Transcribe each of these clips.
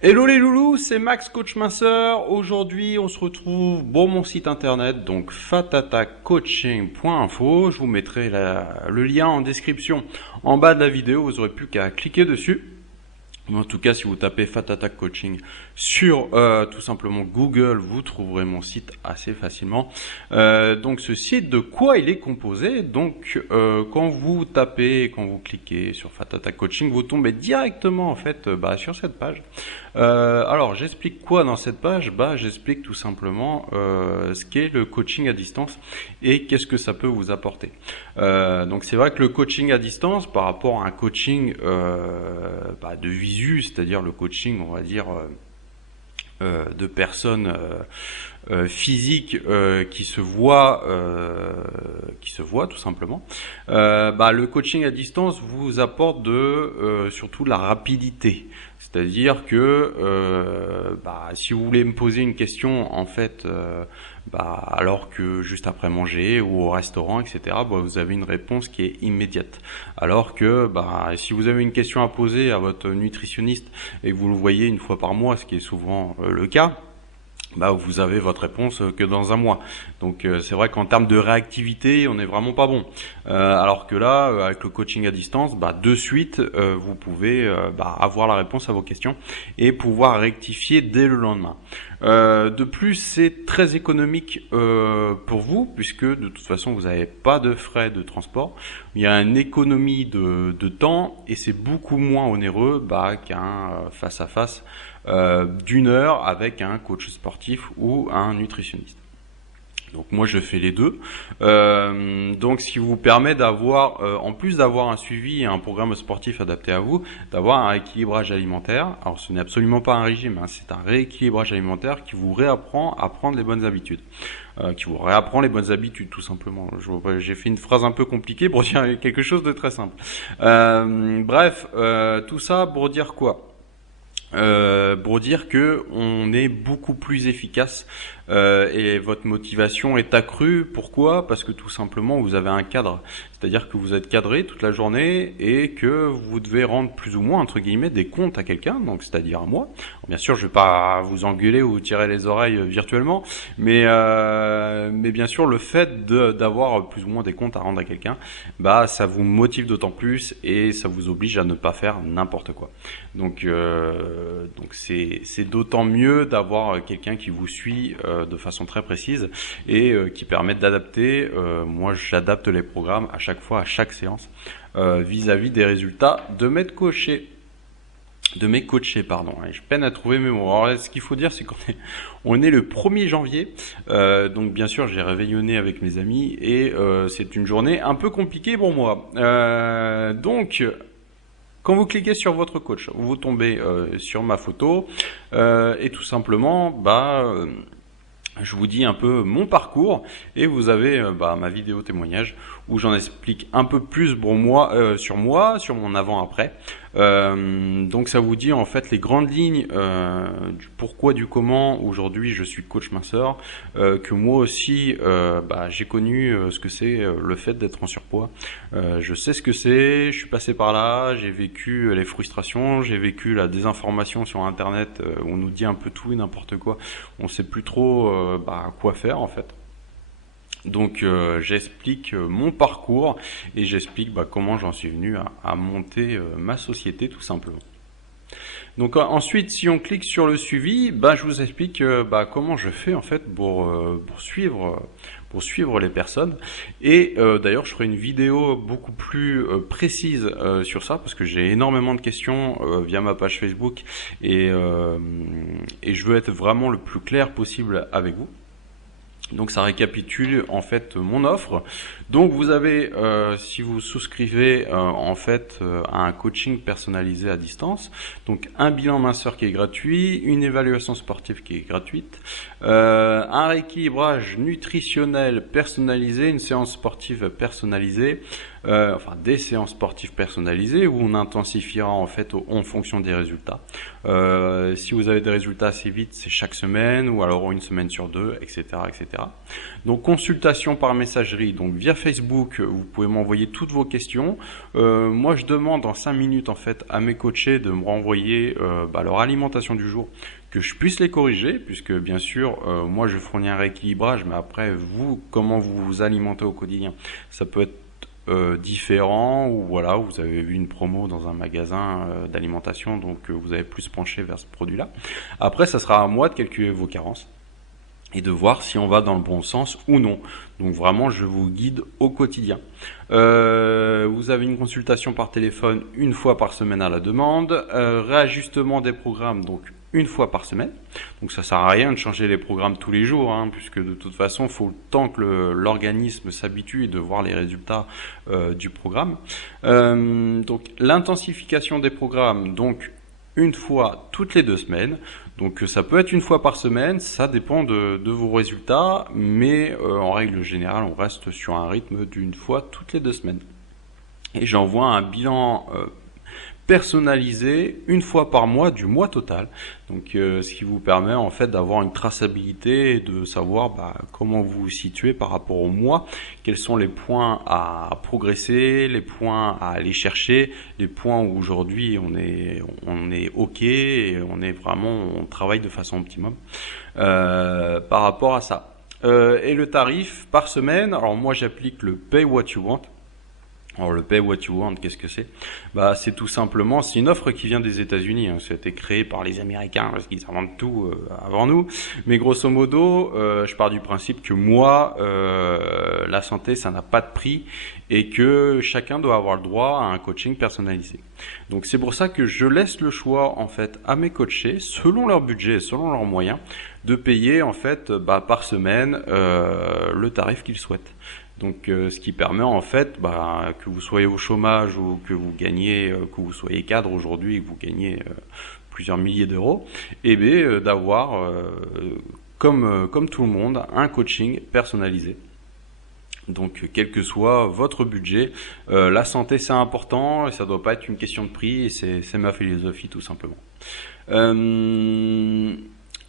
Hello les loulous, c'est Max Coach Minceur. Aujourd'hui, on se retrouve pour mon site internet, donc fatatacoaching.info. Je vous mettrai le lien en description en bas de la vidéo. Vous aurez plus qu'à cliquer dessus. En tout cas, si vous tapez Fat Attack Coaching sur tout simplement Google, vous trouverez mon site assez facilement. Donc ce site, de quoi il est composé? Donc quand vous tapez, quand vous cliquez sur Fat Attack Coaching, vous tombez directement en fait sur cette page. Alors j'explique quoi dans cette page? J'explique tout simplement ce qu'est le coaching à distance et qu'est-ce que ça peut vous apporter. Donc c'est vrai que le coaching à distance par rapport à un coaching de visu, c'est-à-dire le coaching, on va dire, de personnes physiques qui se voient tout simplement. Le coaching à distance vous apporte surtout de la rapidité. C'est-à-dire que si vous voulez me poser une question en fait alors que juste après manger ou au restaurant, etc., vous avez une réponse qui est immédiate. Alors que si vous avez une question à poser à votre nutritionniste et que vous le voyez une fois par mois, ce qui est souvent le cas, vous avez votre réponse que dans un mois. Donc c'est vrai qu'en termes de réactivité, on n'est vraiment pas bon. Alors que là, avec le coaching à distance, de suite, vous pouvez avoir la réponse à vos questions et pouvoir rectifier dès le lendemain. De plus, c'est très économique pour vous, puisque de toute façon, vous n'avez pas de frais de transport. Il y a une économie de temps et c'est beaucoup moins onéreux qu'un face-à-face d'une heure avec un coach sportif ou un nutritionniste. Donc moi je fais les deux. Donc ce qui vous permet d'avoir, en plus d'avoir un suivi et un programme sportif adapté à vous, d'avoir un rééquilibrage alimentaire. Alors ce n'est absolument pas un régime, c'est un rééquilibrage alimentaire qui vous réapprend à prendre les bonnes habitudes. Qui vous réapprend les bonnes habitudes tout simplement. J'ai fait une phrase un peu compliquée pour dire quelque chose de très simple. Tout ça pour dire quoi? Pour dire que on est beaucoup plus efficace et votre motivation est accrue. Pourquoi? Parce que tout simplement vous avez un cadre, c'est-à-dire que vous êtes cadré toute la journée et que vous devez rendre plus ou moins entre guillemets des comptes à quelqu'un, donc c'est-à-dire à moi. Bien sûr, je vais pas vous engueuler ou vous tirer les oreilles virtuellement, mais bien sûr le fait d'avoir plus ou moins des comptes à rendre à quelqu'un, ça vous motive d'autant plus et ça vous oblige à ne pas faire n'importe quoi. Donc c'est d'autant mieux d'avoir quelqu'un qui vous suit de façon très précise et qui permet d'adapter. Moi, j'adapte les programmes à chaque fois, à chaque séance, vis-à-vis des résultats de mes coachés. Et je peine à trouver mes mots. Alors là, ce qu'il faut dire, c'est qu'on est le 1er janvier. Donc bien sûr, j'ai réveillonné avec mes amis et c'est une journée un peu compliquée pour moi. Quand vous cliquez sur votre coach, vous tombez sur ma photo et tout simplement, je vous dis un peu mon parcours et vous avez ma vidéo témoignage où j'en explique un peu plus pour moi, sur mon avant-après. Donc ça vous dit en fait les grandes lignes du pourquoi, du comment aujourd'hui je suis coach minceur, que moi aussi j'ai connu ce que c'est le fait d'être en surpoids. Je sais ce que c'est, je suis passé par là, j'ai vécu les frustrations, j'ai vécu la désinformation sur internet où on nous dit un peu tout et n'importe quoi. On sait plus trop quoi faire en fait. Donc j'explique mon parcours et j'explique comment j'en suis venu à monter ma société tout simplement. Donc ensuite, si on clique sur le suivi, je vous explique comment je fais en fait pour suivre les personnes. Et d'ailleurs, je ferai une vidéo beaucoup plus précise sur ça parce que j'ai énormément de questions via ma page Facebook et je veux être vraiment le plus clair possible avec vous. Donc ça récapitule en fait mon offre. Donc vous avez, si vous souscrivez en fait à un coaching personnalisé à distance, donc un bilan minceur qui est gratuit, une évaluation sportive qui est gratuite, un rééquilibrage nutritionnel personnalisé, une séance sportive personnalisée, des séances sportives personnalisées où on intensifiera en fait en fonction des résultats. Si vous avez des résultats assez vite, c'est chaque semaine ou alors une semaine sur deux, etc., etc. Donc consultation par messagerie, donc via Facebook, vous pouvez m'envoyer toutes vos questions. Moi, je demande en 5 minutes en fait à mes coachés de me renvoyer leur alimentation du jour, que je puisse les corriger, puisque bien sûr, moi je fournis un rééquilibrage, mais après, vous, comment vous vous alimentez au quotidien, ça peut être différent, ou voilà, vous avez vu une promo dans un magasin d'alimentation, donc vous avez plus penché vers ce produit-là. Après, ça sera à moi de calculer vos carences et de voir si on va dans le bon sens ou non. Donc vraiment, je vous guide au quotidien. Vous avez une consultation par téléphone une fois par semaine à la demande, réajustement des programmes, donc une fois par semaine. Donc ça sert à rien de changer les programmes tous les jours, hein, puisque de toute façon, il faut le temps que l'organisme s'habitue et de voir les résultats du programme. Donc l'intensification des programmes, donc une fois toutes les 2 semaines. Donc ça peut être une fois par semaine, ça dépend de vos résultats, mais en règle générale, on reste sur un rythme d'une fois toutes les 2 semaines. Et j'envoie un bilan personnalisé une fois par mois du mois total. Donc ce qui vous permet en fait d'avoir une traçabilité et de savoir comment vous vous situez par rapport au mois, quels sont les points à progresser, les points à aller chercher, les points où aujourd'hui on est ok et on travaille de façon optimum par rapport à ça. Et le tarif par semaine, alors moi j'applique le Pay What You Want. Alors le Pay What You Want, qu'est-ce que c'est? C'est tout simplement, c'est une offre qui vient des États-Unis. Hein. Ça a été créé par les Américains parce qu'ils inventent tout avant nous. Mais grosso modo, je pars du principe que moi, la santé, ça n'a pas de prix et que chacun doit avoir le droit à un coaching personnalisé. Donc c'est pour ça que je laisse le choix en fait à mes coachés, selon leur budget, selon leurs moyens, de payer en fait par semaine le tarif qu'ils souhaitent. Donc ce qui permet en fait que vous soyez au chômage ou que vous gagnez, que vous soyez cadre aujourd'hui et que vous gagnez plusieurs milliers d'euros, et bien d'avoir comme tout le monde un coaching personnalisé. Donc quel que soit votre budget, la santé c'est important et ça doit pas être une question de prix, et c'est ma philosophie tout simplement.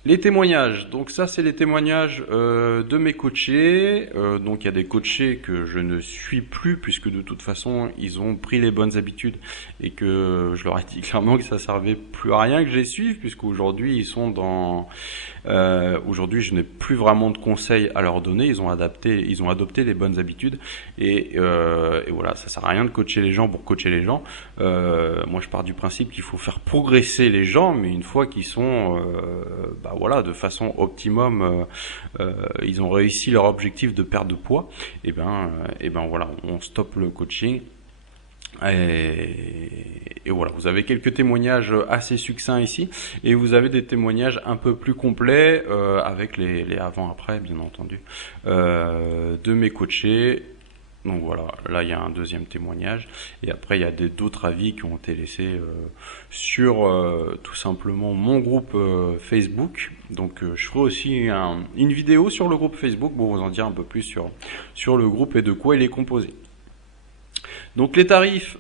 Les témoignages, donc ça c'est les témoignages de mes coachés. Donc il y a des coachés que je ne suis plus puisque de toute façon ils ont pris les bonnes habitudes et que je leur ai dit clairement que ça servait plus à rien que je les suive, puisqu'aujourd'hui ils sont dans... aujourd'hui je n'ai plus vraiment de conseils à leur donner, ils ont adopté les bonnes habitudes et voilà, ça sert à rien de coacher les gens pour coacher les gens. Moi je pars du principe qu'il faut faire progresser les gens, mais une fois qu'ils sont voilà, de façon optimum, ils ont réussi leur objectif de perte de poids, et ben voilà, on stoppe le coaching. Et voilà, vous avez quelques témoignages assez succincts ici, et vous avez des témoignages un peu plus complets avec les avant-après, bien entendu, de mes coachés. Donc voilà, là il y a un deuxième témoignage, et après il y a d'autres avis qui ont été laissés sur tout simplement mon groupe Facebook. Donc je ferai aussi une vidéo sur le groupe Facebook pour vous en dire un peu plus sur le groupe et de quoi il est composé. Donc les tarifs,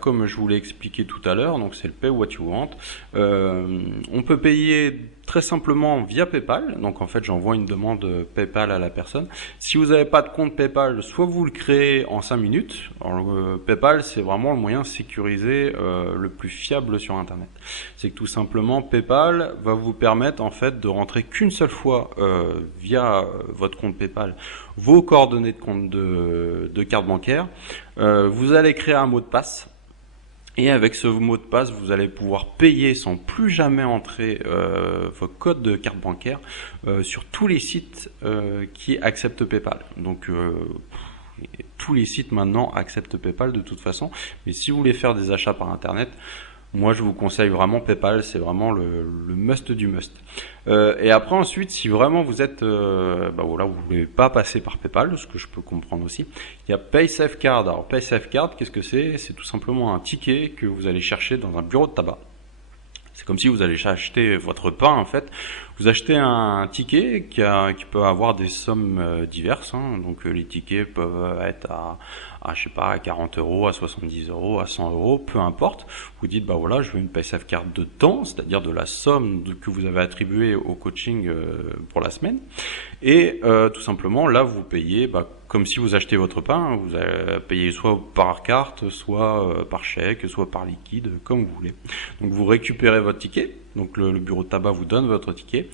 comme je vous l'ai expliqué tout à l'heure, donc c'est le Pay What You Want. On peut payer très simplement via PayPal. Donc en fait, j'envoie une demande PayPal à la personne. Si vous n'avez pas de compte PayPal, soit vous le créez en 5 minutes. Alors, PayPal, c'est vraiment le moyen sécurisé le plus fiable sur Internet. C'est que tout simplement, PayPal va vous permettre en fait de rentrer qu'une seule fois via votre compte PayPal vos coordonnées de compte de carte bancaire. Vous allez créer un mot de passe. Et avec ce mot de passe, vous allez pouvoir payer sans plus jamais entrer vos codes de carte bancaire sur tous les sites qui acceptent PayPal. Donc tous les sites maintenant acceptent PayPal de toute façon. Mais si vous voulez faire des achats par Internet, moi je vous conseille vraiment PayPal, c'est vraiment le must du must. Et après ensuite, si vraiment vous êtes, voilà, vous voulez pas passer par PayPal, ce que je peux comprendre aussi, il y a PaySafeCard. Alors PaySafeCard, qu'est-ce que c'est? C'est tout simplement un ticket que vous allez chercher dans un bureau de tabac. C'est comme si vous allez acheter votre pain en fait. Vous achetez un ticket qui peut avoir des sommes diverses. Hein. Donc les tickets peuvent être à, je sais pas, à 40 euros, à 70 euros, à 100 euros, peu importe. Vous dites, bah voilà, je veux une PSF card de temps, c'est-à-dire de la somme que vous avez attribuée au coaching pour la semaine. Et tout simplement, là, vous payez comme si vous achetez votre pain. Vous allez payer soit par carte, soit par chèque, soit par liquide, comme vous voulez. Donc vous récupérez votre ticket. Donc le bureau de tabac vous donne votre ticket.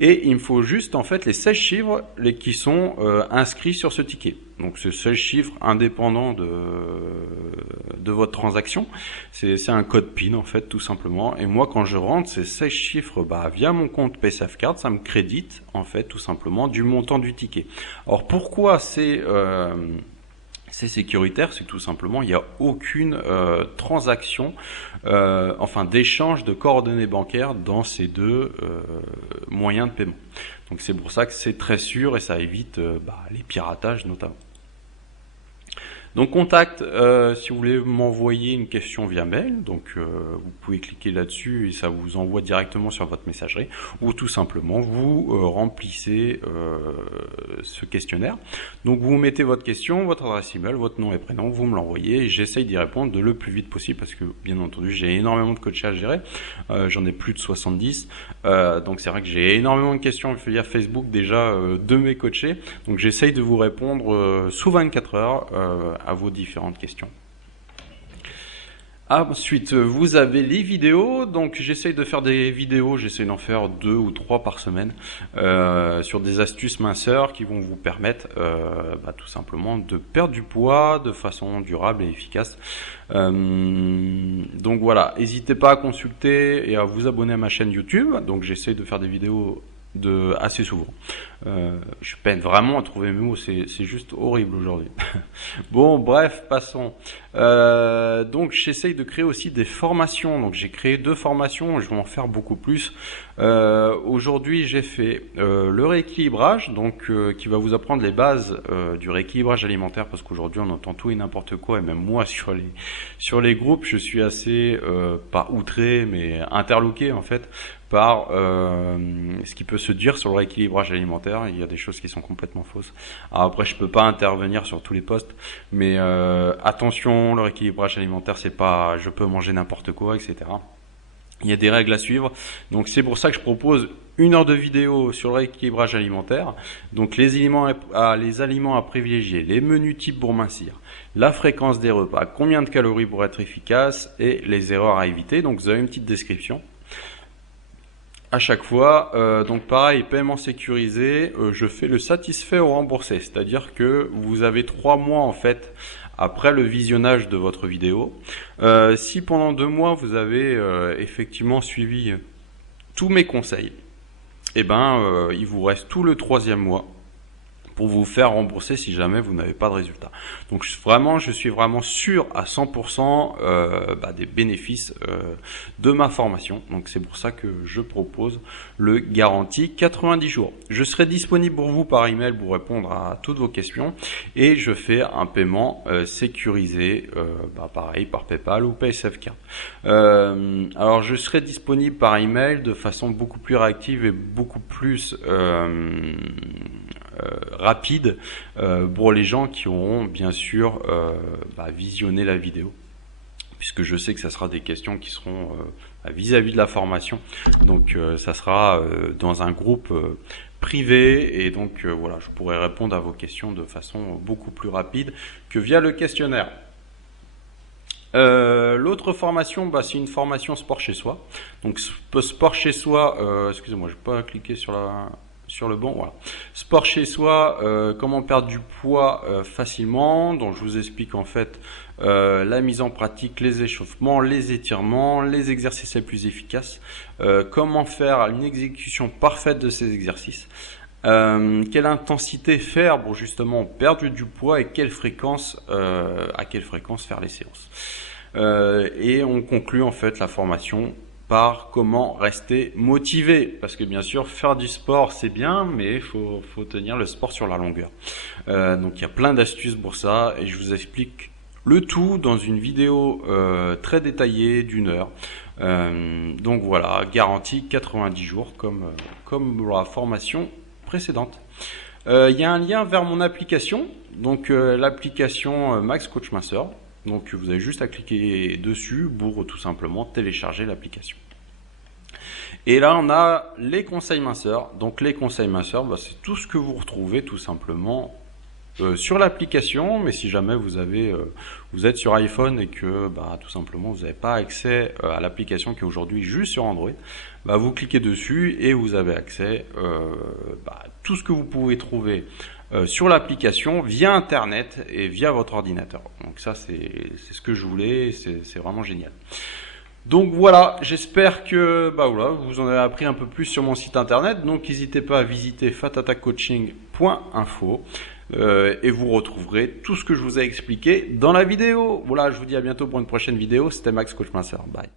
Et il me faut juste en fait les 16 chiffres qui sont inscrits sur ce ticket. Donc ce 16 chiffres indépendants de votre transaction. C'est un code PIN en fait tout simplement. Et moi quand je rentre ces 16 chiffres via mon compte PaySafe Card, ça me crédite en fait tout simplement du montant du ticket. Alors pourquoi c'est sécuritaire, c'est que tout simplement il n'y a aucune transaction, enfin d'échange de coordonnées bancaires dans ces deux moyens de paiement. Donc c'est pour ça que c'est très sûr et ça évite les piratages notamment. Donc contact, si vous voulez m'envoyer une question via mail, donc vous pouvez cliquer là-dessus et ça vous envoie directement sur votre messagerie, ou tout simplement vous remplissez ce questionnaire. Donc vous mettez votre question, votre adresse email, votre nom et prénom, vous me l'envoyez et j'essaye d'y répondre le plus vite possible parce que bien entendu j'ai énormément de coachés à gérer, j'en ai plus de 70, donc c'est vrai que j'ai énormément de questions via Facebook déjà de mes coachés, donc j'essaye de vous répondre sous 24 heures à vos différentes questions. Ensuite, vous avez les vidéos. Donc, j'essaye de faire des vidéos. J'essaye d'en faire 2 ou 3 par semaine sur des astuces minceurs qui vont vous permettre tout simplement de perdre du poids de façon durable et efficace. Donc voilà, n'hésitez pas à consulter et à vous abonner à ma chaîne YouTube. Donc, j'essaye de faire des vidéos assez souvent. Je peine vraiment à trouver mes mots, c'est juste horrible aujourd'hui. Bon, bref, passons. Donc j'essaye de créer aussi des formations. Donc j'ai créé 2 formations, je vais en faire beaucoup plus. Aujourd'hui j'ai fait le rééquilibrage, donc qui va vous apprendre les bases du rééquilibrage alimentaire, parce qu'aujourd'hui on entend tout et n'importe quoi, et même moi sur les groupes je suis assez pas outré mais interloqué en fait par ce qui peut se dire sur le rééquilibrage alimentaire. Il y a des choses qui sont complètement fausses. Alors après, je peux pas intervenir sur tous les postes, mais attention, le rééquilibrage alimentaire, c'est pas je peux manger n'importe quoi, etc. Il y a des règles à suivre. Donc c'est pour ça que je propose 1 heure de vidéo sur le rééquilibrage alimentaire. Donc les aliments à privilégier, les menus type pour mincir, la fréquence des repas, combien de calories pour être efficace et les erreurs à éviter. Donc vous avez une petite description à chaque fois. Donc pareil, paiement sécurisé, je fais le satisfait ou remboursé, c'est-à-dire que vous avez 3 mois en fait après le visionnage de votre vidéo. Si pendant 2 mois vous avez effectivement suivi tous mes conseils, il vous reste tout le 3e mois pour vous faire rembourser si jamais vous n'avez pas de résultat. Donc je suis vraiment sûr à 100% des bénéfices de ma formation. Donc c'est pour ça que je propose le garantie 90 jours. Je serai disponible pour vous par email pour répondre à toutes vos questions et je fais un paiement sécurisé, pareil par PayPal ou PaySafe Card. Alors je serai disponible par email de façon beaucoup plus réactive et beaucoup plus rapide pour les gens qui auront bien sûr visionné la vidéo, puisque je sais que ça sera des questions qui seront vis-à-vis de la formation. Donc ça sera dans un groupe privé et donc voilà, je pourrai répondre à vos questions de façon beaucoup plus rapide que via le questionnaire. L'autre formation, c'est une formation sport chez soi. Donc sport chez soi, excusez-moi, je n'ai pas cliqué sur le bon, voilà. Sport chez soi, comment perdre du poids facilement. Donc je vous explique en fait la mise en pratique, les échauffements, les étirements, les exercices les plus efficaces, comment faire une exécution parfaite de ces exercices, quelle intensité faire pour justement perdre du poids et à quelle fréquence faire les séances. Et on conclut en fait la formation par comment rester motivé, parce que bien sûr faire du sport c'est bien, mais il faut tenir le sport sur la longueur. Donc il y a plein d'astuces pour ça et je vous explique le tout dans une vidéo très détaillée d'1 heure. Donc voilà, garantie 90 jours comme la formation précédente. Il y a un lien vers mon application, donc l'application Max Coach Master. Donc vous avez juste à cliquer dessus pour tout simplement télécharger l'application. Et là on a les conseils minceurs. Donc les conseils minceurs, c'est tout ce que vous retrouvez tout simplement sur l'application. Mais si jamais vous êtes sur iPhone et que tout simplement vous n'avez pas accès à l'application qui est aujourd'hui juste sur Android, vous cliquez dessus et vous avez accès à tout ce que vous pouvez trouver sur l'application via internet et via votre ordinateur. Donc ça c'est ce que je voulais, c'est vraiment génial. Donc voilà, j'espère que vous en avez appris un peu plus sur mon site internet. Donc n'hésitez pas à visiter fatatacoaching.info et vous retrouverez tout ce que je vous ai expliqué dans la vidéo. Voilà, je vous dis à bientôt pour une prochaine vidéo. C'était Max Coach Master. Bye.